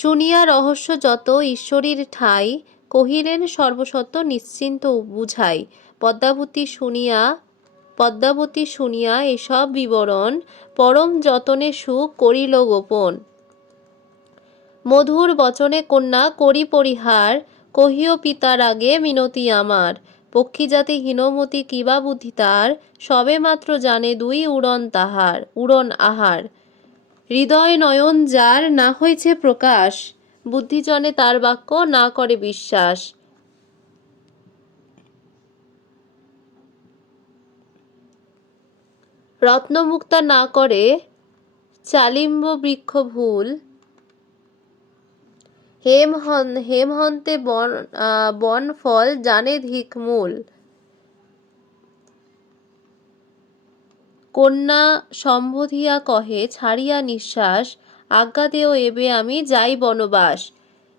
শুনিয়া রহস্য যত ঈশ্বরীর ঠাই, কহিলেন সর্বসত্য নিশ্চিন্ত বুঝাই। পদ্মাবতী শুনিয়া এসব বিবরণ, পরম যতনে সুখ করিল গোপন। মধুর বচনে কন্যা করি পরিহার, কহিও পিতার আগে মিনতি আমার। পক্ষী জাতি হীনমতি কিবা বুদ্ধি তার, সবে মাত্র জানে দুই উড়ন আহার। হৃদয় নয়ন যার না হয়েছে প্রকাশ, বুদ্ধিজনে তার বাক্য না করে বিশ্বাস। রত্নমুক্তা না করে চালিম্ব বৃক্ষ ভুল, হেমহন্তে বন ফল জানে ধিক মূল। কন্যা সম্বোধিয়া কহে ছাড়িয়া নিঃশ্বাস, আজ্ঞা দেও এবে আমি যাই বনবাস।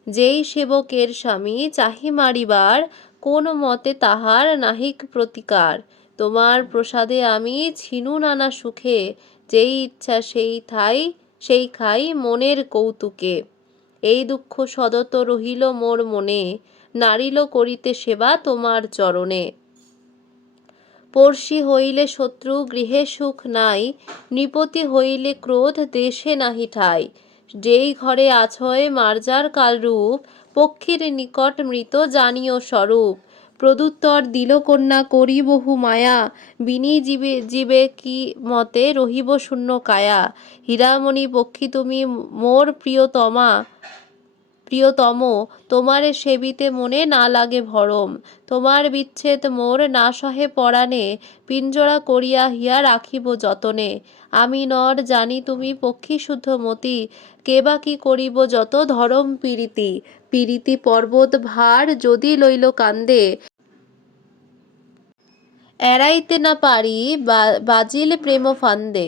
যেই সেবকের স্বামী চাহি মারিবার, কোন মতে তাহার নাহিক প্রতিকার। তোমার প্রসাদে আমি ছিনু নানা সুখে, যেই ইচ্ছা সেই খাই মনের কৌতুকে। এই দুঃখ সদত রহিল মোর মনে, নারিল করিতে সেবা তোমার চরণে। পড়শি হইলে শত্রু গৃহে সুখ নাই, নৃপতি হইলে ক্রোধ দেশে নাহি ঠাই। যেই ঘরে আছয় মার্জার কালরূপ, পক্ষীর নিকট মৃত জানিও স্বরূপ। প্রদুত্তর দিল কন্যা করি বহু মায়া, বিনি জীবে কি মতে রহিব শূন্য কায়া। হীরামণি পক্ষী তুমি মোর প্রিয়তম, তোমারে সেবিতে মনে না লাগে ভরম। তোমার বিচ্ছেদ মোর না সহে পরাণে, পিঞ্জরা করিয়া হিয়া রাখিব যতনে। আমি নর জানি তুমি পক্ষী শুদ্ধ মতি, কেবা কি করিব যত ধরম পীড়িতি পর্বত ভার যদি লইল কান্দে, এড়াইতে না পারি বাজিল প্রেম ফান্দে।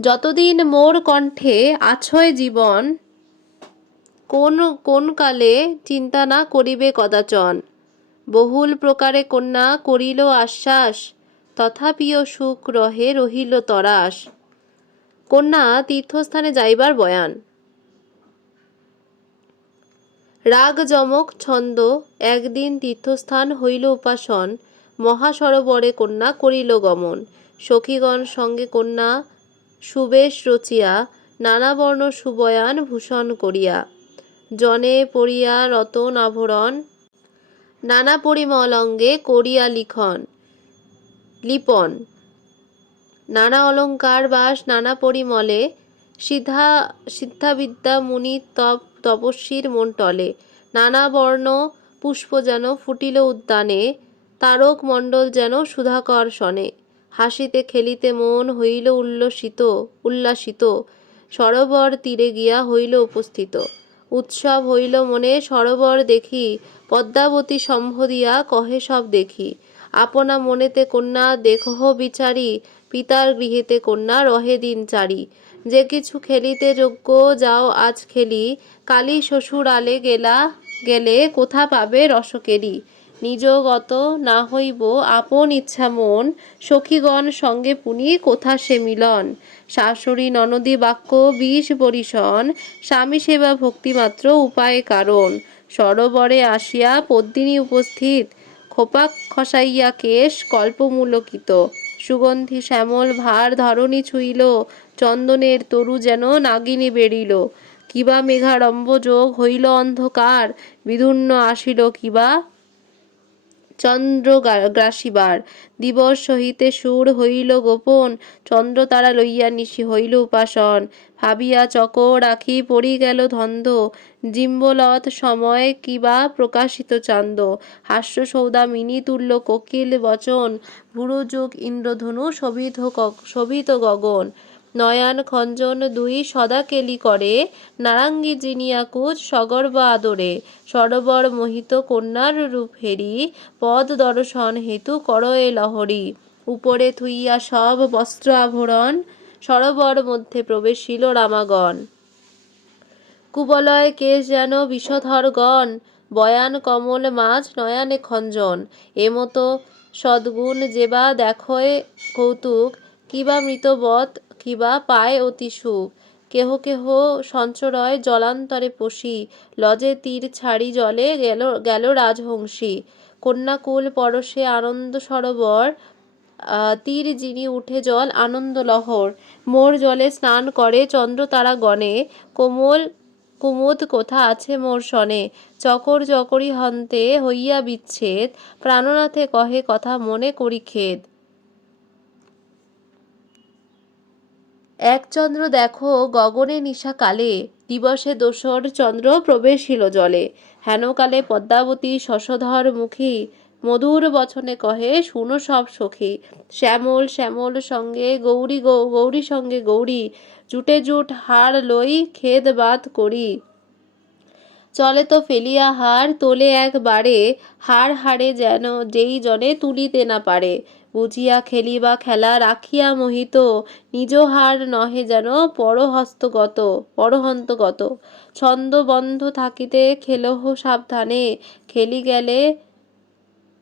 যতদিন মোর কণ্ঠে আছয় জীবন, কোন কালে চিন্তা না করিবে কদাচন। বহুল প্রকারে কন্যা করিল আশ্বাস, তথাপিও সুখ রহিল তরাস। কন্যা তীর্থস্থানে যাইবার বয়ান। রাগ যমক ছন্দ একদিন তীর্থস্থান হইল উপাসন, মহাসরোবরে কন্যা করিল গমন। সখীগণ সঙ্গে কন্যা সুবেশ রচিয়া, নানা বর্ণ সুবয়ান ভূষণ করিয়া। জনে পরিয়া রতন আভরণ, নানা পরিমল অঙ্গে করিয়া লিপন। নানা অলঙ্কার বাস নানা পরিমলে, সিদ্ধাবিদ্যা মুনি তপস্বীর মন টলে। নানা বর্ণ পুষ্প যেন ফুটিল উদ্যানে, তারক মণ্ডল যেন সুধাকর সনে। হাসিতে খেলিতে মন হইল উল্লাসিত, সরোবর তীরে গিয়া হইল উপস্থিত। উৎসব হইল মনে সরোবর দেখি, পদ্মাবতী সম্বোধিয়া কহে সব দেখি। আপনা মনেতে কন্যা দেখহ বিচারি, পিতার গৃহেতে কন্যা রহে দিন চারি। যে কিছু খেলিতে যোগ্য যাও আজ খেলি, কালী শ্বশুর আলে গেলে কোথা পাবে রসকেলি। নিজ গত না হইব আপন ইচ্ছা মন, সখীগণ সঙ্গে পুনি কোথা সে মিলন। শাশুড়ি ননদী বাক্য বিষ বরিশন, স্বামী সেবা ভক্তিমাত্র উপায় কারণ। সরোবরে আসিয়া পদ্মিনী উপস্থিত, খোপা খসাইয়া কেশ কল্পমূলকিত। সুগন্ধি শ্যামল ভার ধরণী ছুঁইল, চন্দনের তরু যেন নাগিনী বেরিল। কিবা মেঘাড়ম্ব যোগ হইল অন্ধকার, বিধূর্ণ আসিল কিবা চন্দ্র গ্রাসিবার। দিবস সহিতে সুর হইল গোপন, চন্দ্র তারা লইয়া নিশি হইল উপাসন। ভাবিয়া চকর আঁখি পড়ি গেল ধন্ধ, জিম্বলত সময় কিবা প্রকাশিত চান্দ। হাস্য সৌদামিনী তুল্য কোকিল বচন, ভুরুযুগ ইন্দ্রধনু শোভিত গগন। নয়ন খঞ্জন দুই সদা কেলি করে, নারাঙ্গী জিনিয়া কুচ সগর্ব আদরে। সরোবর মোহিত কন্যার রূপ হেরি, পদ দর্শন হেতু করয়ে লহরী। উপরে থুইয়া সব বস্ত্র আভরণ, সরোবর মধ্যে প্রবেশিল রামাগণ। কুবলয় কেশ যেন বিষধর গণ, বয়ান কমল মাঝ নয়নে খঞ্জন। এমতো সদ্গুণ যেবা দেখয় কৌতুক, কিবা মৃতবৎ কিবা পায় অতি সুখ। কেহ কেহ সঞ্চরয় জলান্তরে পশি, লজে তীর ছাড়ি জলে গেল রাজহংসী। কন্যাকুল পরশে আনন্দ সরোবর, তীর যিনি উঠে জল আনন্দ লহর। মোর জলে স্নান করে চন্দ্র তারা গণে, কুমুদ কোথা আছে মোর সনে। চকর চকরি হন্তে হইয়া বিচ্ছেদ, প্রাণনাথে কহে কথা মনে করি খেদ। এক চন্দ্র দেখো গগনে নিশা কালে, দিবসে দোসর চন্দ্র প্রবেশিল জলে। হেনকালে পদ্মাবতী শশধর মুখী, মধুর বচনে কহে শুনো সব সখী। শ্যামল শ্যামল সঙ্গে গৌরী গৌরী সঙ্গে গৌরী, জুটে জুট হার লই খেদ বাদ করি। চলে তো ফেলিয়া হার তোলে একবারে, হার হারে যেন যেই জনে তুলিতে না পারে। বুঝিয়া খেলিবা খেলা রাখিয়া মোহিত, নিজ হার নহে যেন পরহন্তগত। ছন্দবদ্ধ থাকিতে খেলহ সাবধানে, খেলি গেলে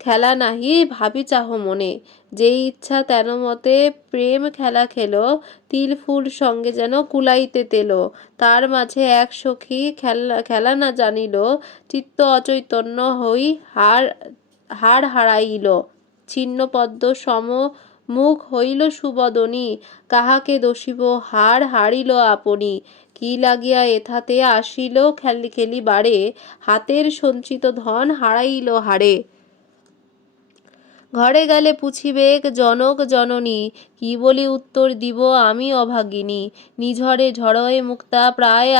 খেলা নাহি ভাবি চাহ মনে। যেই ইচ্ছা তেন মতে প্রেম খেলা খেলো, তিল ফুল সঙ্গে যেন কুলাইতে তেলো। তার মাঝে এক সখী খেলা না জানিল, চিত্ত অচৈতন্য হই হার হারাইল। ছিন্ন পদ্ম সম মুখ হইল সুবদনী, কাহাকে দোষিব হার হারিল আপনি। কি লাগিয়া এথাতে আসিল খেলিবারে, হাতের সঞ্চিত ধন হারাইল হারে। ঘরে গেলে পুছিবেক জনক জননী, কি বলি উত্তর দিব আমি অভাগিনী। নিঝরে ঝড়য়ে মুক্তা প্রায়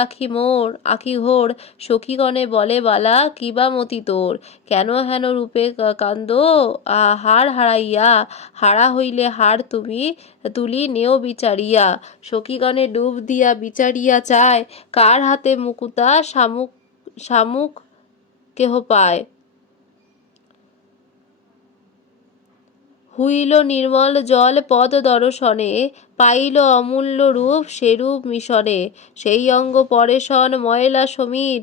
আখি ঘোর, সখীগণে বলে বালা কিবা মতি তোর। কেন হেন রূপে কান্দ হার হারাইয়া, হারা হইলে হার তুমি তুলি নেও বিচারিয়া। সখীগণে ডুব দিয়া বিচারিয়া চায়, কার হাতে মুকুতা শামুক কেহ পায়। হুইল নির্মল জল পদ দর্শনে, পাইল অমূল্য রূপ সেরূপ মিশনে। সেই অঙ্গ পরেশন ময়লা সমীর,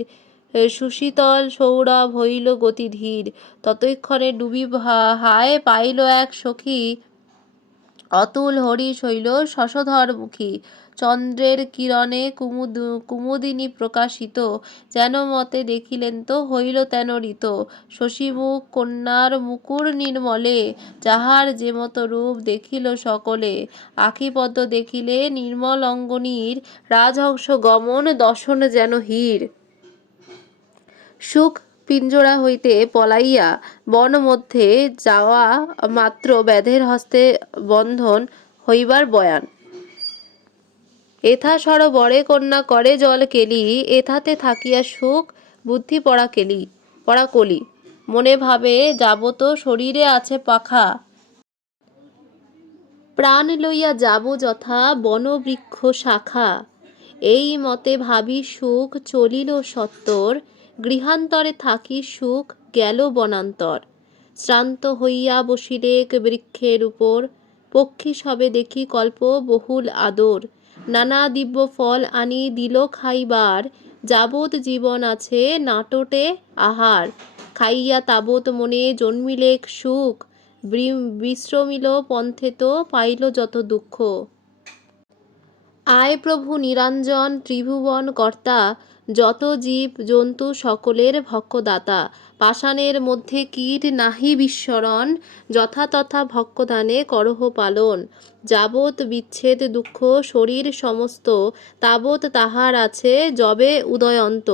সুশীতল সৌরভ হইল গতি ধীর। ততক্ষণে ডুবি হায় পাইল এক সখী, অতুল হরিশ হইল শশধর মুখী। চন্দ্রের কিরণে কুমুদিনী প্রকাশিত, যেন মতে দেখিলেন তো হইল তেন ঋত। শশীমুখ কন্যার মুকুর নির্মলে, যাহার যে মত রূপ দেখিল সকলে। আখিপদ্ম দেখিলে নির্মল অঙ্গনীর, রাজহংস গমন দর্শন যেন হীর। সুখ পিঞ্জরা হইতে পলাইয়া বন মধ্যে যাওয়া মাত্র ব্যাধের হস্তে বন্ধন হইবার বয়ান। এথা সরোবরে কন্যা করে জল কেলি, এথাতে থাকিয়া সুখ বুদ্ধি পড়া কলি। মনে ভাবে যাবত শরীরে আছে পাখা, প্রাণ লইয়া যাব যথা বনবৃক্ষ শাখা। এই মতে ভাবি সুখ চলিল সত্তর, গৃহান্তরে থাকি সুখ গেল বনান্তর। শ্রান্ত হইয়া বসিলেক বৃক্ষের উপর, পক্ষী সবে দেখি কল্প বহুল আদর। নানা দিব্য ফল আনি দিল খাইবার, যাবৎ জীবন আছে নাটোটে আহার। খাইয়া তাবৎ মনে জন্মিলেক সুখ, বিশ্রমিল পন্থে তো পাইল যত দুঃখ। আয় প্রভু নিরঞ্জন ত্রিভুবন কর্তা, যত জীব জন্তু সকলের ভক্ষদাতা। পাষাণের মধ্যে কীট নাহি বিস্মরণ, যথা তথা ভক্ষদানে করহ পালন। যাবৎ বিচ্ছেদ দুঃখ শরীর সমস্ত, তাবৎ তাহার আছে যবে উদয়ন্ত।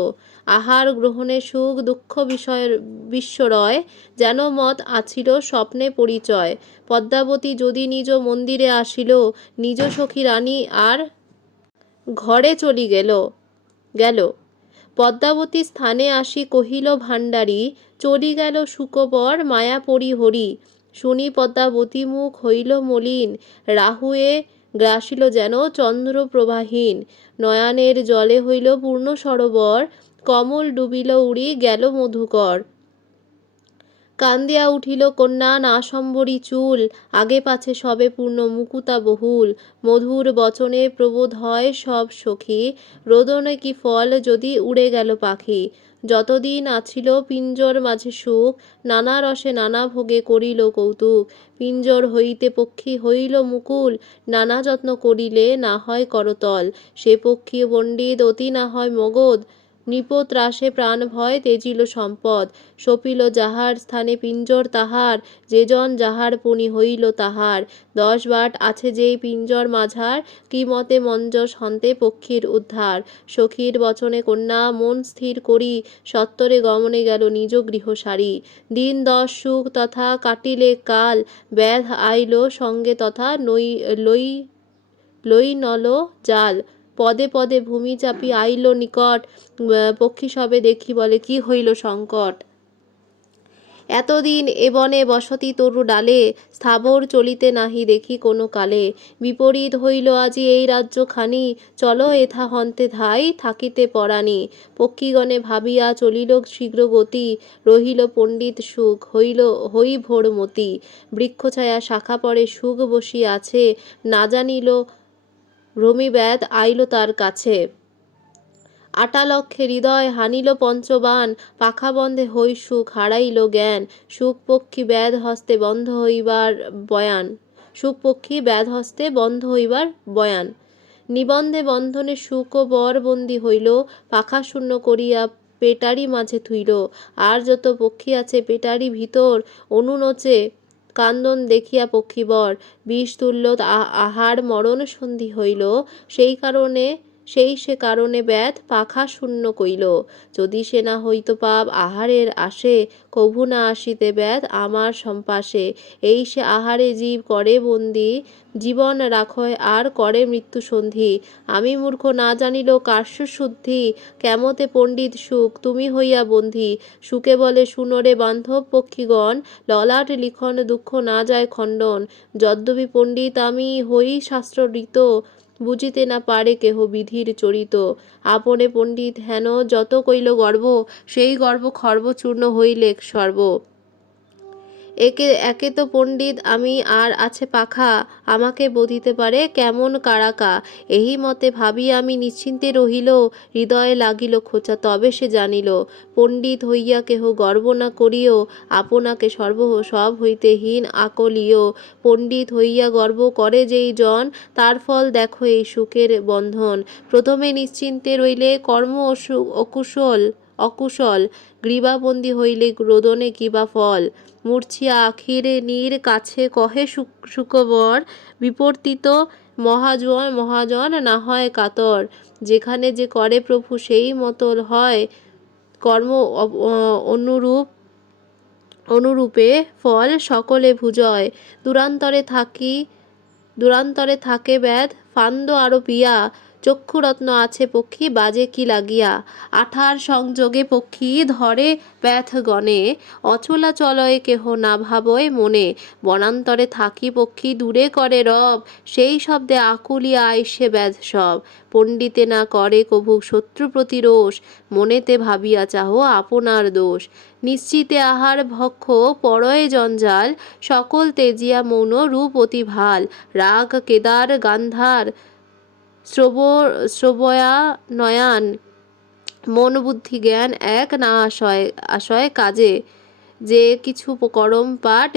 আহার গ্রহণে সুখ দুঃখ বিস্মরয়, যেন মত আছিল স্বপ্নে পরিচয়। পদ্মাবতী যদি নিজ মন্দিরে আসিল, নিজ সখী রানী আর ঘরে চলি গেল। পদ্মাবতী স্থানে আসি কহিল ভাণ্ডারী, চলি গেল শুকবর মায়াপরি হরি। শুনি পদ্মাবতী মুখ হইল মলিন, রাহুয়ে গ্রাসিল যেন চন্দ্রপ্রভাহীন। নয়নের জলে হইল পূর্ণ সরোবর, কমল ডুবিল উড়ি গেল মধুকর। কান্দিয়া উঠিল কন্যা না সম্বরী চুল, আগে পাছে সবে পূর্ণ মুকুতা বহুল, মধুর বচনে প্রবোধ হয় সব সখী, রোদনে কি ফল যদি উড়ে গেল পাখি। যতদিন আছিল পিঞ্জর মাঝে সুখ, নানা রসে নানা ভোগে করিল কৌতুক, পিঞ্জর হইতে পক্ষী হইল মুকুল, নানা যত্ন করিলে না হয় করতল, সে পক্ষী পণ্ডিত অতি না হয় মগধ, নৃপত্রাসে প্রাণ ভয় তেজিল সম্পদ, সপিল যাহার স্থানে পিঞ্জর তাহার, যেজন যাহার পণি হইল তাহার, 10 বাট আছে যেই পিঞ্জর মাঝার, কি মতে মঞ্জস হন্তে পক্ষীর উদ্ধার। সখীর বচনে কন্যা মন স্থির করি, সত্তরে গমনে গেল নিজ গৃহ সারি, দিন 10 সুখ তথা কাটিলে কাল, ব্যাধ আইল সঙ্গে তথা লই নল জাল, পদে পদে ভূমি চাপি আইল নিকট, পক্ষী সবে দেখি বলে কি হইল সংকট। এতদিন এ বনে বসতি তরু ডালে, স্থাবর চলিতে নাহি দেখি কোনো কালে, বিপরীত হইল আজি এই রাজ্যখানি, চলো এথা হন্তে ধাই থাকিতে পরাণী। পক্ষীগণে ভাবিয়া চলিল শীঘ্র গতি, রহিল পণ্ডিত সুখ হই ভোর মতি, বৃক্ষছায়া শাখা পরে সুখ বসিয়া আছে, না জানিল ভ্রমিব্যাধ আইল তার কাছে। আটালক্ষে হৃদয় হানিল পঞ্চবান, পাখা বন্ধে হই সুখ হারাইল জ্ঞান, সুখ পক্ষী ব্যাধ হস্তে বন্ধ হইবার বয়ান, সুখ পক্ষী ব্যাধ হস্তে বন্ধ হইবার বয়ান। নিবন্ধে বন্ধনে সুখ ও বর বন্দী হইল, পাখা শূন্য করিয়া পেটারি মাঝে থুইল, আর যত পক্ষী আছে পেটারি ভিতর, অনুনচে কান্দন দেখিয়া পক্ষীবর, বিষ তুল্য আহার মরণ সন্ধি হইল, সেই সে কারণে ব্যাধ পাখা শূন্য কইল, যদি সে না হইত পাপ আহারের আসে, কভু না আসিতে ব্যাধ আমার সম্পাসে, এই সে আহারে জীব করে বন্দি, জীবন রাখয় আর করে মৃত্যু সন্ধি, আমি মূর্খ না জানিল কার্য শুদ্ধি, কেমতে পণ্ডিত সুখ তুমি হইয়া বন্ধি, সুখে বলে শুনরে বান্ধব পক্ষীগণ, ললাট লিখন দুঃখ না যায় খণ্ডন, যদ্যপি পণ্ডিত আমি হই শাস্ত্রঋত, বুঝিতে না পারে কেহ বিধির চরিত, আপনে পণ্ডিত হেন যত কইল গর্ব, সেই গর্ব খর্বচূর্ণ হইলে সর্ব। একে তো পণ্ডিত আমি আর আছে পাখা, আমাকে বধিতে পারে কেমন কারাকা, এই মতে ভাবিয়া আমি নিশ্চিন্তে রহিল, হৃদয়ে লাগিল খোঁচা তবে সে জানিল, পণ্ডিত হইয়া কেহ গর্ব না করিও, আপনাকে সব হইতে হীন আকলিও, পণ্ডিত হইয়া গর্ব করে যেই জন, তার ফল দেখো এই সুখের বন্ধন, প্রথমে নিশ্চিন্তে রইলে কর্ম অকুশল, গ্রীবাবন্দী হইলে রোদনে কিবা ফল, মূর্ছিয়া আখির নীর কাছে কহে শুকবর, বিবর্তিত মহাজন না হয় কাতর, যেখানে যে করে প্রভু সেই মতো হয় কর্ম, অনুরূপে ফল সকলে ভুজয়, দূরান্তরে থাকে ব্যাধ ফান্দ আরো পিয়া, চক্ষুরত্ন আছে পক্ষী বাজে কি লাগিয়া, আঠার সংযোগে পক্ষী ধরে ব্যাধ গণে, অচলাচলয়ে কেহ না ভাবয় মনে, বনান্তরে থাকি পক্ষী দূরে করে রব, সেই শব্দে আকুলিয়া আইসে ব্যাধ সব, পণ্ডিতে না করে কভু শত্রু প্রতিরোষ, মনেতে ভাবিয়া চাহ আপনার দোষ, নিশ্চিতে আহার ভক্ষ পরয়ে জঞ্জাল, সকল তেজিয়া মৌন রূপ অতি ভাল, রাগ কেদার গান্ধার শ্রবয়া নয়ান, মন বুদ্ধি জ্ঞান এক না আশয় কাজে, যে কিছু করম পাঠ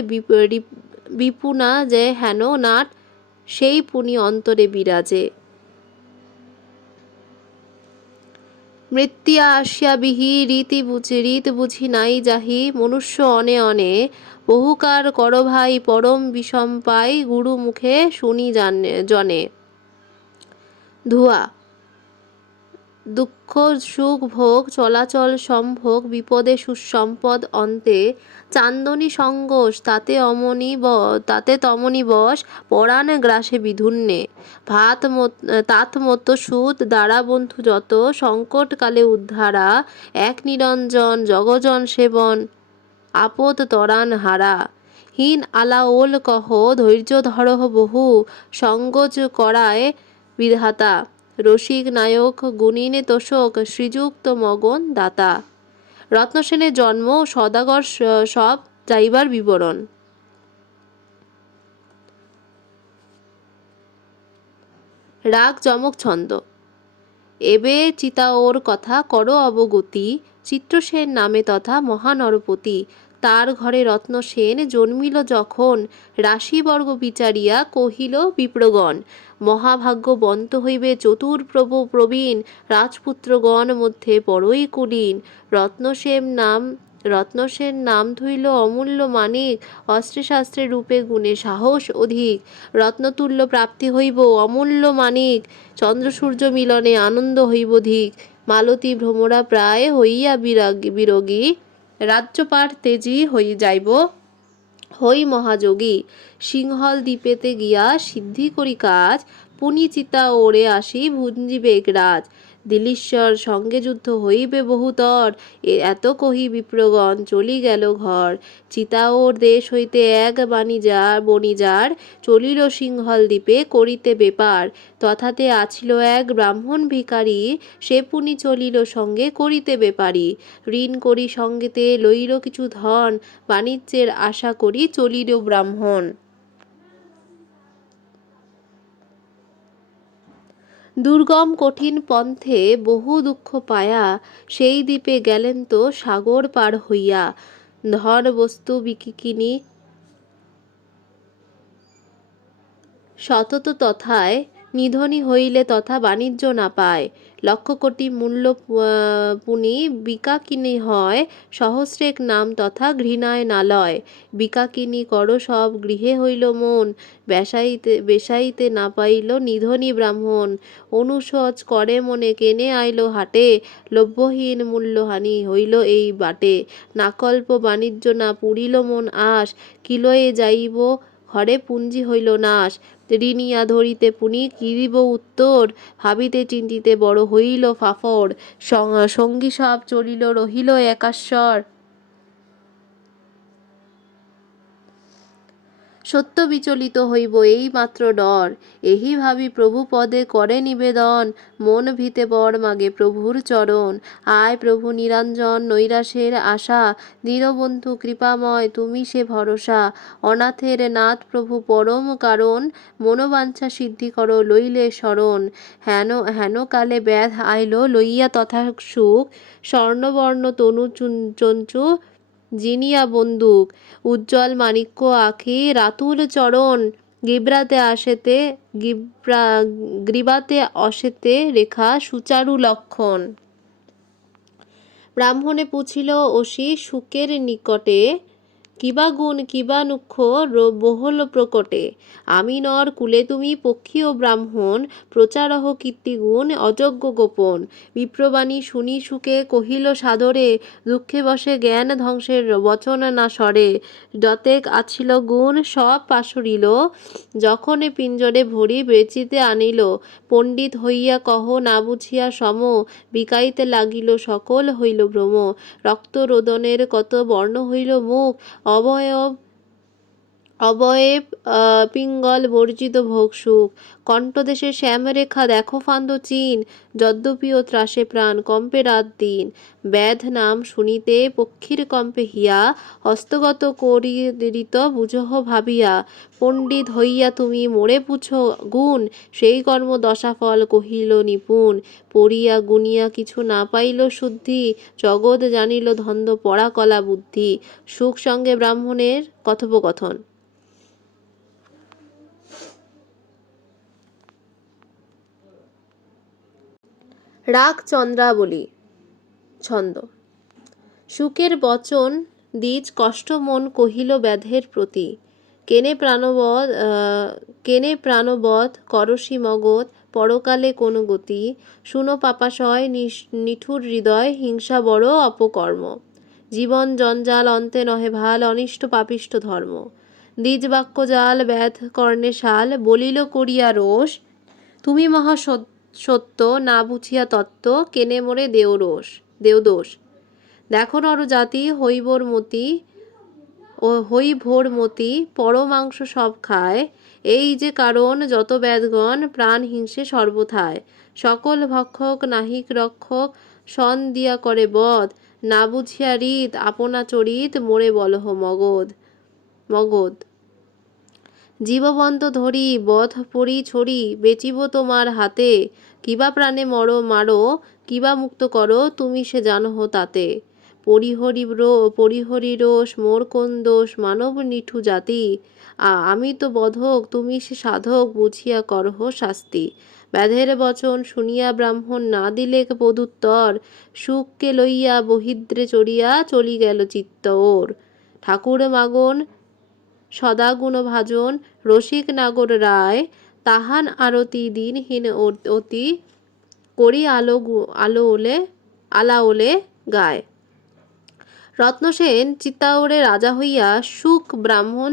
বিপুনা যে হেন নাট, সেই পুনি অন্তরে বিরাজে। মৃত্যুয়া আসিয়া বিহি রীত বুঝি নাই যাহি, মনুষ্য অনে বহুকার কর ভাই, পরম বিষম পাই গুরু মুখে শুনি জনে। ধুয়া দুঃখ সুখ ভোগ চলাচল সম্ভোগ, বিপদে সুসম্পদ অন্তে, চান্দনী সঙ্গোষ তাতে তমনি বশ, পরাণ গ্রাসে বিধুন্নে, তাত মতো সুত দ্বারা বন্ধু যত, সংকট কালে উদ্ধারা, এক নিরঞ্জন জগজন সেবন আপদ তরান হারা, হীন আলাওল কহ ধৈর্য ধরহ বহু, সঙ্গজ করায় বিধাতা, রসিক নায়ক গুণিনে তোষক, শ্রীযুক্ত মগন দাতা। রত্নসেনের জন্ম সদাগর সব যাইবার বিবরণ। রাগ যমক ছন্দ। এবে চিতাওর কথা করো অবগতি, চিত্রসেন নামে তথা মহানরপতি। তার ঘরে রত্নসেন জন্মিল যখন, রাশিবর্গ বিচারিয়া কহিল বিপ্রগণ। মহাভাগ্যবন্ত হইবে চতুর্প্রভ প্রবীণ, রাজপুত্রগণ মধ্যে বড়ই কুলীন। রত্নসেন নাম ধইল অমূল্য মানিক, অস্ত্রে শাস্ত্রে রূপে গুণে সাহস অধিক। রত্নতুল্য প্রাপ্তি হইব অমূল্য মানিক, চন্দ্র সূর্য মিলনে আনন্দ হইব ধিক। মালতী ভ্রমরা প্রায় হইয়া বিরোগী, রাজ্যপাঠ তেজি হই যাইব হই মহাযোগী। সিংহল দ্বীপেতে গিয়া সিদ্ধি করি কাজ, পুনি চিতা ওরে আসি ভুঞ্জিবেগ রাজ। দিলীশ্বর সঙ্গে যুদ্ধ হইবে বহুতর, এত কহি বিপ্রগণ চলি গেল ঘর। চিতাওর দেশ হইতে এক বণিজার, চলিল সিংহল দ্বীপে করিতে বেপার। তথাতে আছিল এক ব্রাহ্মণ ভিখারি, সে পুনি চলিল সঙ্গে করিতে বেপারি। ঋণ করি সঙ্গেতে লইল কিছু ধন, বাণিজ্যের আশা করি চলিল ব্রাহ্মণ। দুর্গম কঠিন পন্থে বহু দুঃখ পায়া, সেই দ্বীপে গেলেন তো সাগর পার হইয়া। ধন বস্তু বিকিকিনি সতত তথায়, নিধনী হইলে তথা বাণিজ্য না পায়। লক্ষ কোটি মূল্য পুনি বিকাকিনী হয়, সহস্রেক নাম তথা ঘৃণায় না লয়। বিকাকিনী কর সব গৃহে হইল মন, বেসাইতে না পাইল নিধনী ব্রাহ্মণ। অনুশোচ করে মনে কেনে আইল হাটে, লভ্যহীন মূল্যহানি হইল এই বাটে। নাকল্প বাণিজ্য না পুরিল মন আশ, কিলয়ে যাইব ঘরে পুঞ্জি হইল নাশ। ঋণিয়া ধরিতে পুনি কি দিব উত্তর, ভাবিতে চিন্তিতে বড় হইল ফাফড়। সঙ্গী সব চলিল রহিল একাশ্বর, সত্য বিচলিত হইব এই মাত্র ডর। এহি ভাবি প্রভু পদে করে নিবেদন, মন ভিতে বর মাগে প্রভুর চরণ। আয় প্রভু নিরঞ্জন নৈরাশের আশা, দীনবন্ধু কৃপাময় তুমি সে ভরসা। অনাথের নাথ প্রভু পরম কারণ, মনোবাঞ্ছা সিদ্ধি কর লইলে শরণ। হেন কালে ব্যাধ আইল লইয়া তথা সুখ, স্বর্ণবর্ণ তনু চঞ্চু জিনিয়া বন্দুক। উজ্জ্বল মাণিক্য আঁখি রাতুল চরণ, গ্রীবাতে অশেতে রেখা সুচারু লক্ষণ। ব্রাহ্মণে পুছিল অসি শুকের নিকটে, কিবা গুণ কিবা নুক্ষ বহল প্রকটে। আমি নর কুলে তুমি পক্ষী ও ব্রাহ্মণ, প্রচারহ কীর্তিগুণ অযোগ্য গোপন। বিপ্রবাণী শুনি সুকে কহিল সাদরে, দুঃখে বসে জ্ঞান ধ্বংসের বচন না সরে। যতেক আছিল গুণ সব পাশরিল, যখনে পিঞ্জরে ভরি বেচিতে আনিল। পণ্ডিত হইয়া কহ না বুঝিয়া সম, বিকাইতে লাগিল সকল হইল ভ্রম। রক্ত রোদনের কত বর্ণ হইল মুখ, অবয়েব পিঙ্গল বর্জিত ভোগ সুখ। কণ্ঠদেশে শ্যামরেখা দেখো ফান্দ চিন, যদ্যপিও ত্রাসে প্রাণ কম্পে রাত দিন। ব্যাধ নাম শুনিতে পক্ষীর কম্পে হিয়া, হস্তগত করিত বুঝহ ভাবিয়া। পণ্ডিত হইয়া তুমি মোরে পুছো গুণ, সেই কর্ম দশাফল কহিল নিপুণ। পড়িয়া গুনিয়া কিছু না পাইল শুদ্ধি, জগৎ জানিল ধন্দ পড়া কলা বুদ্ধি। সুখ সঙ্গে ব্রাহ্মণের কথোপকথন। রাগ চন্দ্রাবলী ছন্দ। সুখের বচন দ্বিজ কষ্ট মন কহিল ব্যাধের প্রতি, কেনে প্রাণবধ করসি মগধ, পরকালে কোন গতি। শুনো পাপাশয় নিঠুর হৃদয়, হিংসা বড় অপকর্ম। জীবন জঞ্জাল অন্তে নহে ভাল, অনিষ্ট পাপিষ্ট ধর্ম। দ্বিজ বাক্য জাল ব্যাধ কর্ণে শাল, বলিল করিয়া রোষ। তুমি মহা সত্য না বুঝিয়া তত্ত্ব, কেনে মোরে দেওদোষ। দেখো নরজাতি হই ভোর মতি, পরমাংস সব খায়। এই যে কারণ যত ব্যাধগণ প্রাণ হিংসে সর্বথায়। সকল ভক্ষক নাহিক রক্ষক, সন দিয়া করে বধ, না বুঝিয়া রীত আপনা চরিত মোরে বলহ মগধ। মগধ জীববন্ত ধরি বধ পরি ছড়ি বেচিব তোমার হাতে, কিবা প্রাণে মারো কিবা মুক্ত করো তুমি সে জানহ তাতে। পরিহরি রোষ মোর কোন দোষ মানব নিঠু জাতি, আমি তো বধক তুমি সে সাধক বুঝিয়া করহ শাস্তি। ব্যাধের বচন শুনিয়া ব্রাহ্মণ না দিলে পদুত্তর, সুখকে লইয়া বহিদ্রে চড়িয়া চলি গেল চিত্ত ওর। ঠাকুর মাগন সদাগুণ ভাজন রসিক নাগর রায়, তাহান আরতি দিনহীন অতি করি আলাওলে গায়। রত্নসেন চিত্তাওরে রাজা হইয়া সুখ ব্রাহ্মণ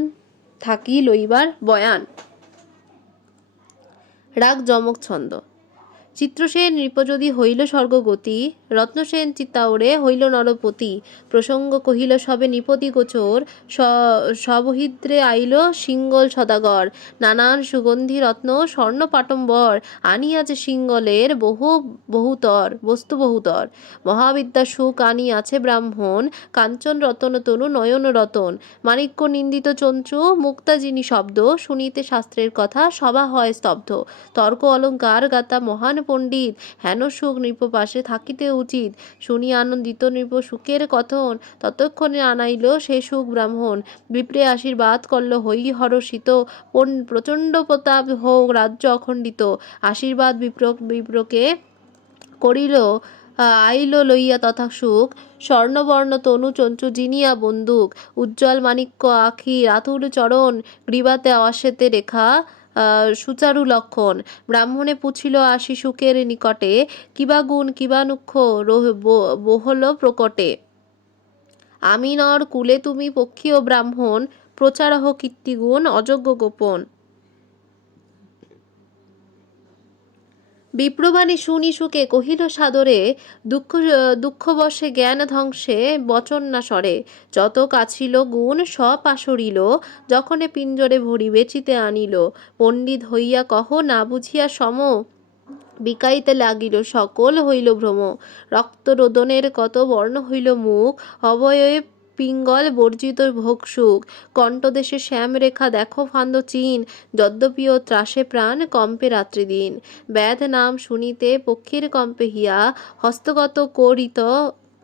থাকি লইবার বয়ান। রাগ যমক ছন্দ। চিত্রসেন নৃপযদি হইল স্বর্গগতি, রত্নসেন চিত্তাওরে হইল নরপতি। প্রসঙ্গ কহিল সবে নৃপতি গোচর, সবহিদ্রে আইল সিঙ্গল সদাগর। নানান সুগন্ধি রত্ন স্বর্ণ পাটম্বর, আনিয়াছে সিঙ্গলের বস্তু বহুতর। মহাবিদ্যা সুখ আনিয়াছে ব্রাহ্মণ, কাঞ্চন রতন তনু নয়ন রতন। মাণিক্য নিন্দিত চঞ্চু মুক্তা যিনি শব্দ, শুনিতে শাস্ত্রের কথা সভা হয় স্তব্ধ। তর্ক অলঙ্কার গাতা মহান পণ্ডিত, হেন সুখ নৃপ পাশে থাকিতে উচিত। শুনি আনন্দিত নৃপ সুখের কথন, ততক্ষণে আনাইল সে সুখ ব্রাহ্মণ। বিপ্রে আশীর্বাদ করল হই হরষিত, প্রচণ্ড প্রতাপ হোক রাজ্য অখণ্ডিত। আশীর্বাদ বিপ্রকে করিল আইল লইয়া তথা সুখ, স্বর্ণবর্ণ তনু চঞ্চু জিনিয়া বন্দুক। উজ্জ্বল মাণিক্য আখি রাতুর চরণ, গ্রীবাতে অশ্বেতে রেখা সুচারু লক্ষণ। ব্রাহ্মণে পুছিল আসি সুখের নিকটে, কিবা গুণ কিবা নুক্ষ বহল প্রকটে। আমি নর কুলে তুমি পক্ষীয় ব্রাহ্মণ, প্রচারহ কীর্তিগুণ অযোগ্য গোপন। বিপ্রবাণী শুনি সুকে কহিল সাদরে, দুঃখবশে জ্ঞান ধ্বংসে বচন না সরে। যত কাছিল গুণ সব পাশরিল, যখনে পিঞ্জরে ভরি বেচিতে আনিল। পণ্ডিত হইয়া কহ না বুঝিয়া সম, বিকাইতে লাগিল সকল হইল ভ্রম। রক্ত রোদনের কত বর্ণ হইল মুখ, অবয়বে পিঙ্গল বর্জিত ভোগসুখ। কণ্ঠদেশে শ্যামরেখা দেখো ফান্দ চিন, যদ্যপিও ত্রাসে প্রাণ কম্পে রাত্রিদিন। ব্যাধ নাম শুনিতে পক্ষীর কম্পে হিয়া, হস্তগত করিত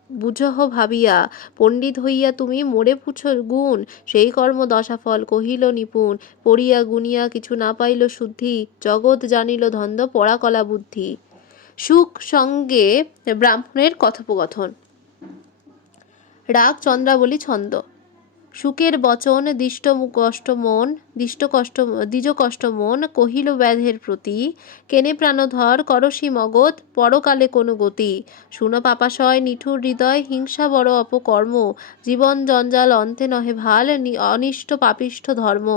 বুঝহ ভাবিয়া। পণ্ডিত হইয়া তুমি মোরে পুছ গুণ, সেই কর্ম দশাফল কহিল নিপুণ। পড়িয়া গুনিয়া কিছু না পাইল শুদ্ধি, জগৎ জানিল ধন্দ পড়াকলা বুদ্ধি। সুখ সঙ্গে ব্রাহ্মণের কথোপকথন। রাগ চন্দ্রাবলী ছন্দ। সুখের বচন দ্বিজ কষ্ট মন, কহিল ব্যাধের প্রতি। কেনে প্রাণধর করসি মগধ, পরকালে কোনো গতি। শুন পাপাশয় নিঠুর হৃদয় হিংসা বড় অপকর্ম, জীবন জঞ্জাল অন্তে নহে ভাল, অনিষ্ট পাপিষ্ঠ ধর্ম।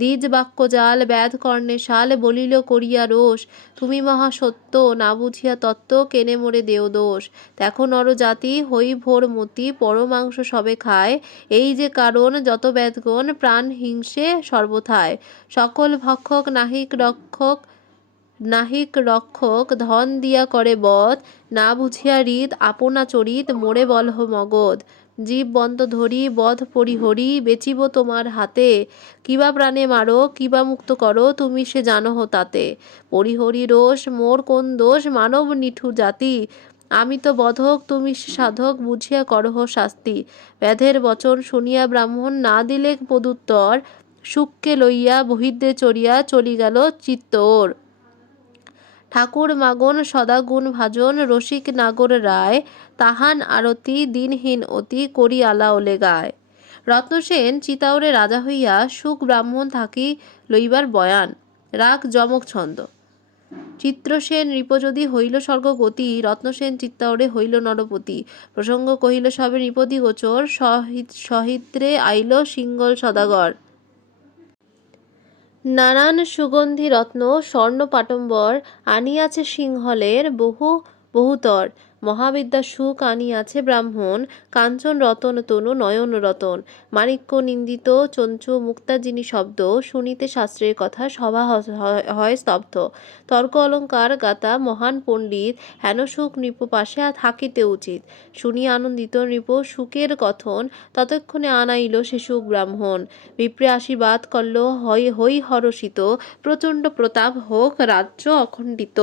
দ্বিজ বাক্য জাল ব্যাধ কর্ণে শাল, বলিল করিয়া রোষ। তুমি মহা সত্য না বুঝিয়া তত্ত্ব, কেনে মোরে দেও দোষ। দেখো নর জাতি হই ভোর মতি, পরমাংস সবে খায়। এই যে কারণ যত ব্যাধগণ প্রাণ হিংসে সর্বথায়। সকল ভক্ষক নাহিক রক্ষক, ধন দিয়া করে বধ। না বুঝিয়া রীত আপনা চরিত মোরে বলহ মগধ। জীব বন্ত ধরি বধ পরিহরি বেচিব তোমার হাতে, কিবা প্রাণে মারো কিবা মুক্ত করো তুমি সে জানহ তাতে। পরিহরি রোষ মোর কোন দোষ মানব নিঠু জাতি, আমি তো বধক তুমি সাধক বুঝিয়া করহ শাস্তি। ব্যাধের বচন শুনিয়া ব্রাহ্মণ না দিলে পদুত্তর, সুখকে লইয়া বহিদ্রে চড়িয়া চলি গেল চিত্ত ওর। ঠাকুর মাগন সদাগুণ ভাজন রসিক নাগর রায়, তাহান আরতি দিনহীন অতি করি আলাওলে গায়। রত্নসেন চিতাওরে রাজা হইয়া সুখ ব্রাহ্মণ থাকি লইবার বয়ান। রাগ যমক ছন্দ। চিত্রসেন নৃপযদি হইল স্বর্গগতি, রত্নসেন চিত্তাওরে হইল নরপতি। প্রসঙ্গ কহিল সবে নৃপতি গোচর, সহিদ্রে আইল সিঙ্গল সদাগর। নানান সুগন্ধি রত্ন স্বর্ণ পাটম্বর, আনিয়াছে সিংহলের বহুতর। মহাবিদ্যা সুখ আনিয়াছে ব্রাহ্মণ, কাঞ্চন রতন তনু নয়ন রতন। মাণিক্য নিন্দিত চঞ্চু মুক্তাজিনী শব্দ, শুনিতে শাস্ত্রের কথা সভা হয় স্তব্ধ। তর্ক অলঙ্কার গাতা মহান পণ্ডিত, হেন সুখ নৃপ পাশে থাকিতে উচিত। শুনিয়া আনন্দিত নৃপ সুখের কথন, ততক্ষণে আনাইল সে সুখ ব্রাহ্মণ। বিপ্রে আশীর্বাদ করল হই হরষিত, প্রচণ্ড প্রতাপ হোক রাজ্য অখণ্ডিত।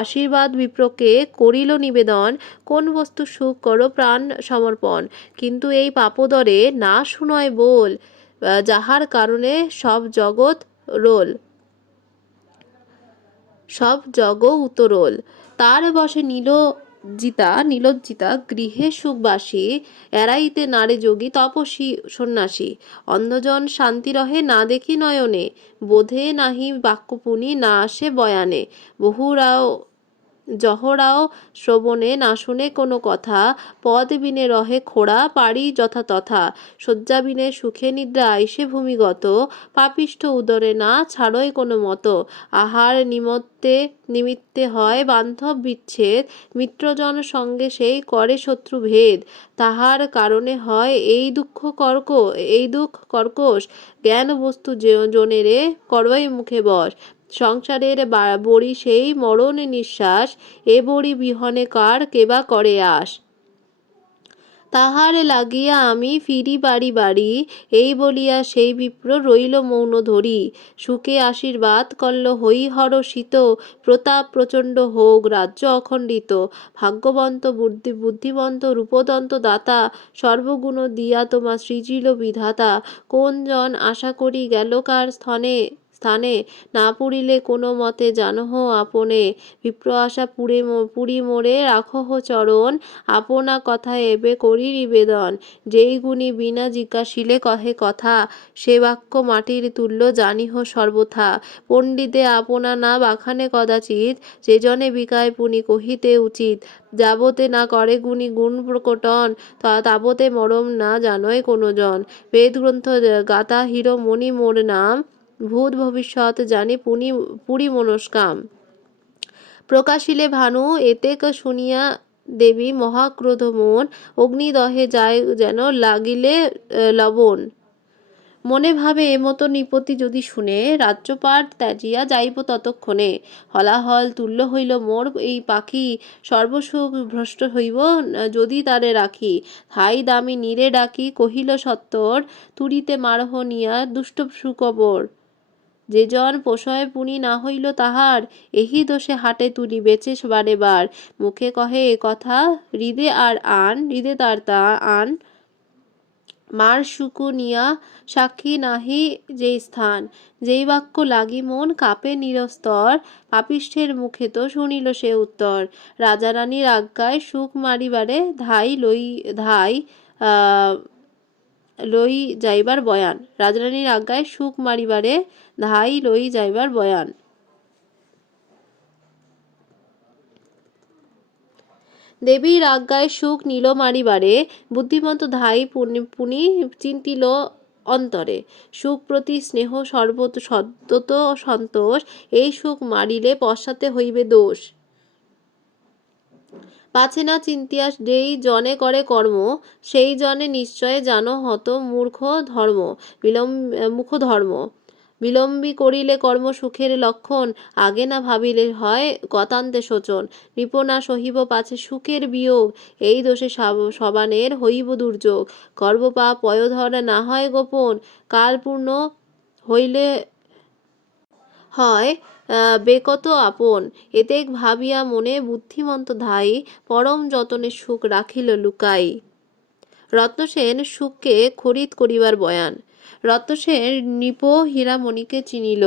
আশীর্বাদ বিপ্রকে করিল নিবেদন, কোন বস্তু সুখ করো প্রাণ সমর্পণ। কিন্তু এই পাপোদরে না শুনয় বল, যাহার কারণে সব জগৎ রোল, সব জগ উতরোল। তার বসে নীলজ্জিতা গৃহে সুখবাসী, এড়াইতে নারে যোগী তপস্বী সন্ন্যাসী। অন্ধজন শান্তি রহে না দেখি নয়নে, বোধে নাহি বাক্যপুনি না আসে বয়ানে। বহুরাও জহরাও শ্রবণে না শুনে কোনো কথা, পদ বিনে রহে খোড়া পারি যথা তথা। শয্যা বিনে সুখে নিদ্রা আইসে ভূমিগত, পাপিষ্ঠ উদরে না ছাড়ই কোনো মতো। আহার নিমিত্তে হয় বান্ধব বিচ্ছেদ, মিত্রজন সঙ্গে সেই করে শত্রু ভেদ। তাহার কারণে হয় এই দুঃখ কর্কশ, জ্ঞান বস্তু জনেরে করই মুখে বশ। সংসারের বড়ি সেই মরণ নিঃশ্বাস, এ বড়ি বিহনে কার কেবা করে আস। তাহার লাগিয়া আমি ফিরি বাড়ি, এই বলিয়া সেই বিপ্র রইল মৌন ধরি। সুখে আশীর্বাদ করল হই হরষিত, প্রতাপ প্রচণ্ড হোক রাজ্য অখণ্ডিত। ভাগ্যবন্ত বুদ্ধিবন্ত রূপদন্ত দাতা, সর্বগুণ দিয়া তোমা সৃজিল বিধাতা। কোন জন আশা করি গেল কার স্থানে, না পুরিলে কোনো মতে জানহ আপনে। বিপ্র আশা পুরি মোরে রাখহ চরণ, আপনা কথা এবে করি নিবেদন। যেই গুণী বিনা জিজ্ঞাসিলে কহে কথা, সে বাক্য মাটির তুল্য জানিহ সর্বথা। পণ্ডিতে আপনা না বাখানে কদাচিৎ, যে জনে বিকায় পুনি কহিতে উচিত। যাবতে না করে গুণী গুণ প্রকটন, তাবতে মরম না জানয় কোনো জন। বেদ গ্রন্থ গাতা হিরমণি মোর নাম, ভূত ভবিষ্যৎ জানি পুরি মনস্কাম। প্রকাশিলে ভানু এতেক শুনিয়া দেবী মহাক্রোধ মন, অগ্নিদহে যায় যেন লাগিলে লবণ। মনে ভাবে এমতো নৃপতি যদি শুনে, রাজ্যপাট ত্যাজিয়া যাইব ততক্ষণে। হলাহল তুল্য হইল মোর এই পাখি, সর্বসুখ ভ্রষ্ট হইব যদি তারে রাখি। হাই দামি নীরে ডাকি কহিল সত্বর, তুরিতে মারহ নিয়া দুষ্ট সুকবর। যে জন পোষয় পুনি না হইল তাহার, এহি দোষে হাটে তুলি বেচে বারে বার। মুখে কহে এ কথা, হৃদে তার তা আন। মার শুকু নিয়া সাক্ষী নাহি যেই স্থান, যেই বাক্য লাগি মন কাপে নিরস্তর। পাপিষ্ঠের মুখে তো শুনিল সে উত্তর, রাজা রানীর আজ্ঞায় সুখ মারিবারে ধাই লই যাইবার বয়ান। রাজরানীর আজ্ঞায় সুখ মারিবারে ধাই লই যাইবার বয়ান। দেবীর আজ্ঞায় সুখ নিল মারিবারে, বুদ্ধিমন্ত ধাই পুনি চিন্তিল অন্তরে। সুখ প্রতি স্নেহ সদ্যত সন্তোষ, এই সুখ মারিলে পশ্চাতে হইবে দোষ। পাছে না চিন্তিয়া যেই জনে করে কর্ম, সেই জনে নিশ্চয় জানো হত মুখ ধর্ম। বিলম্বী করিলে কর্ম সুখের লক্ষণ, আগে না ভাবিলে হয় গতান্তে শোচন। নৃপ না সহিব পাছে সুখের বিয়োগ, এই দোষে সবানের হইব দুর্যোগ। গর্ভপাপ পয়োধর না হয় গোপন, কাল পূর্ণ হইলে হয় বেকত আপন। এতেক ভাবিয়া মনে বুদ্ধিমন্ত ধাই, পরম যতনে সুখ রাখিল লুকাই। রত্নসেন সুখকে খরিদ করিবার বয়ান। রত্নসেন নৃপ হীরামণিকে চিনিল,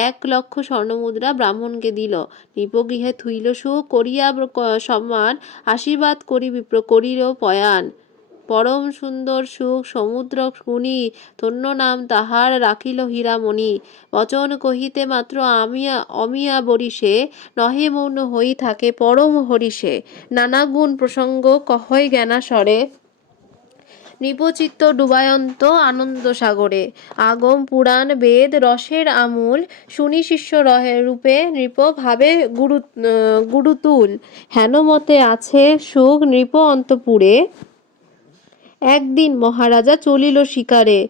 1,00,000 স্বর্ণমুদ্রা ব্রাহ্মণকে দিল। নৃপ গৃহে থুইল সুখ করিয়া সম্মান, আশীর্বাদ করি বিপ্র করিল পয়ান। পরম সুন্দর সুখ সমুদ্র গুণী, ধন্য নাম তাহার রাখিল হীরামণি। বচন কহিতে মাত্র অমিয়া বরিশে, নহে মৌন হই থাকে পরম হরিষে। নানা গুণ প্রসঙ্গ কহয় জ্ঞানাসরে, নৃপচিত্ত ডুবায়ন্ত আনন্দ সাগরে। আগম পুরাণ বেদ রসের আমূল, শুনি শিষ্য রূপে নৃপ ভাবে গুরুতুল। হেন মতে আছে সুখ নৃপ অন্তপুরে। একদিন মহারাজা চলিল শিকারে।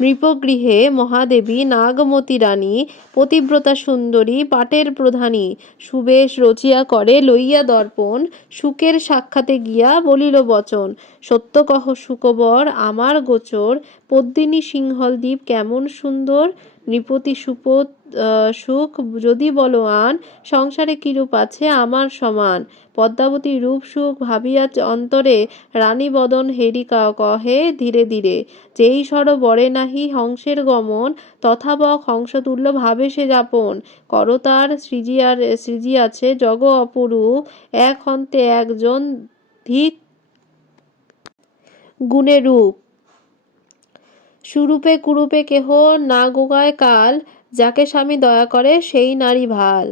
নৃপগৃহে মহাদেবী নাগমতী রানী, পতিব্রতা সুন্দরী পাটের প্রধানী। সুবেশ রচিয়া করে লইয়া দর্পণ, সুখের সাক্ষাতে গিয়া বলিল বচন। সত্য কহ সুকবর আমার গোচর, পদ্মিনী সিংহল দ্বীপ কেমন সুন্দর। নৃপতি সুখ যদি বলো আন, সংসারে কিরূপ আছে আমার সমান। পদ্মাবতী রূপ সুখ ভাবিয়া অন্তরে, রানী বদন হেরি কহে ধীরে ধীরে। যেই সরোবরে নাহি হংসের গমন, তথাবক হংসতুল্য ভাবে সে যাপন। করতার সৃজিয়াছে জগ অপরূপ, এক হন্তে একজন ধিক গুণে রূপ। সুরূপে কুরূপে কেহ না গোগায় কাল, যাকে স্বামী দয়া করে সেই নারী ভাল।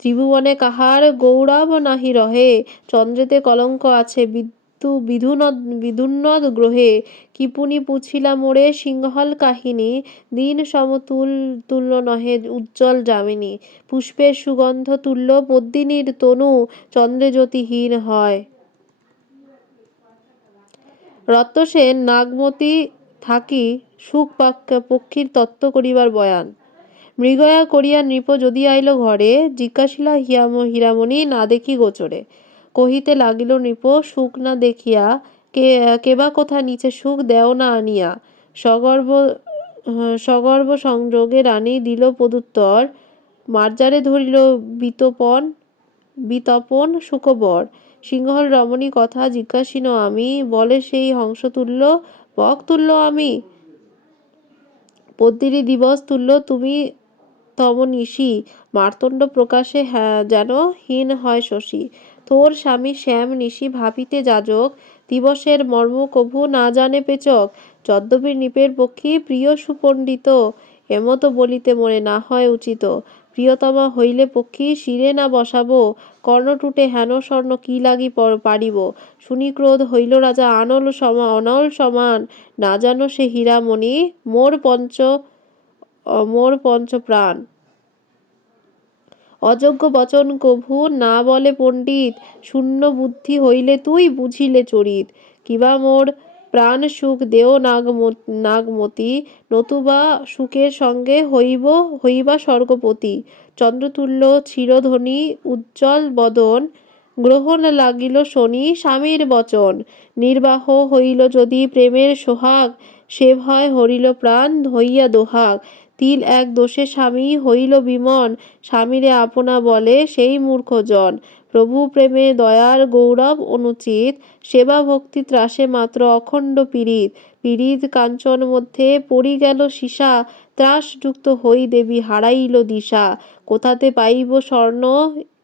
ত্রিভুবনে কাহার গৌরব নাহি রহে, চন্দ্রেতে কলঙ্ক আছে বিধুন্নদ গ্রহে। কিপুনি পুছিলা মোরে সিংহল কাহিনী, দিন তুল্য নহে উজ্জ্বল যামিনী। পুষ্পের সুগন্ধ তুল্য পদ্মিনীর তনু, চন্দ্রে জ্যোতিহীন হয়। রত্নসেন নাগমতী থাকি সুখ পক্ষীর তত্ত্ব করিবার বয়ান। মৃগয়া করিয়া নৃপ যদি আইল ঘরে, জিজ্ঞাসিলা হীরামণি না দেখি গোচরে। কহিতে লাগিল নৃপ সুখ না দেখিয়া, কেবা কোথা নিচে সুখ দেও না আনিয়া। সগর্ব সংযোগে রানী দিল পদুত্তর, মার্জারে ধরিল বিতপন সুখবর। সিংহল রমণী কথা জিজ্ঞাসিন আমি, বলে সেই হংসতুল্য বক তুল্য আমি। পদ্মিনী দিবস তুল্য তুমি তম নিশি, মার্তণ্ড প্রকাশে যেন হীন হয় শশী। তোর স্বামী শ্যাম নিশি ভাবিতে যাজক, দিবসের মর্ম কভু না জানে পেচক। যদ্যপি নৃপের পক্ষী প্রিয় সুপণ্ডিত, এমত বলিতে মনে না হয় উচিত। প্রিয়তমা হইলে পক্ষী শিরে না বসাবো, কর্ণটুটে হেন স্বর্ণ কি লাগি পারিব। শুনি ক্রোধ হইল রাজা অনল সমান, না জানো সে হীরামণি মোর পঞ্চ প্রাণ। অযোগ্য বচন কভু না বলে পণ্ডিত, শূন্য বুদ্ধি হইলে তুই বুঝিলে চরিত। কিবা মোর প্রাণ সুখ দেও নাগমতী, নতুবা সুখের সঙ্গে হইবা স্বর্গপতি। চন্দ্রতুল্য চিরধনী উজ্জ্বল বদন, গ্রহণ লাগিল শনি স্বামীর বচন। নির্বাহ হইল যদি প্রেমের সোহাগ, সে ভয় হরিল প্রাণ হইয়া দোহাগ। তিল এক দোষে স্বামী হইল বিমন, স্বামীরে আপনা বলে সেই মূর্খ জন। প্রভু প্রেমে দয়ার গৌরব অনুচিত, সেবা ভক্তি ত্রাসে মাত্র অখণ্ড পীড়িত। পীড়িত কাঞ্চন মধ্যে পড়ি গেল সীসা, ত্রাস যুক্ত হই দেবী হারাইল দিশা। কোথাতে পাইব স্বর্ণ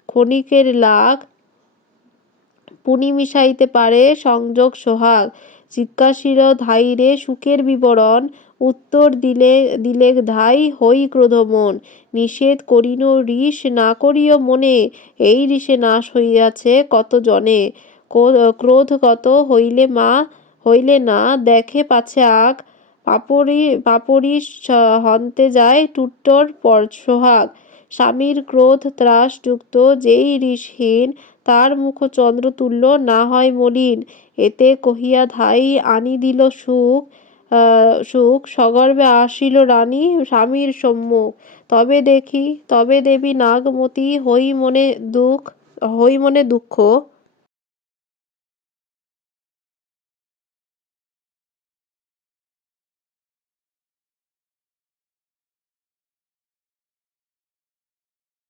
ক্ষণিকের লাগ, পুনি মিশাইতে পারে সংযোগ সোহাগ। জিজ্ঞাসিল ধাইরে সুখের বিবরণ, উত্তর দিলে ধাই হই ক্রোধমন। নিষেধ করিন রিস না করিও মনে, এই রিসে নাশ হইয়াছে কত জনে। ক্রোধগত হইলে না দেখে পাছে আগ, পাপড়িস হন্তে যায় টুট্টর সোহাগ। স্বামীর ক্রোধ ত্রাস যুক্ত যেই রিসহীন, তার মুখ চন্দ্রতুল্য না হয় মলিন। এতে কহিয়া ধাই আনি দিল সুখ, সগর্বে আসিল রানী স্বামীর সম্মুখ। তবে দেবী নাগমতী হই মনে দুঃখ,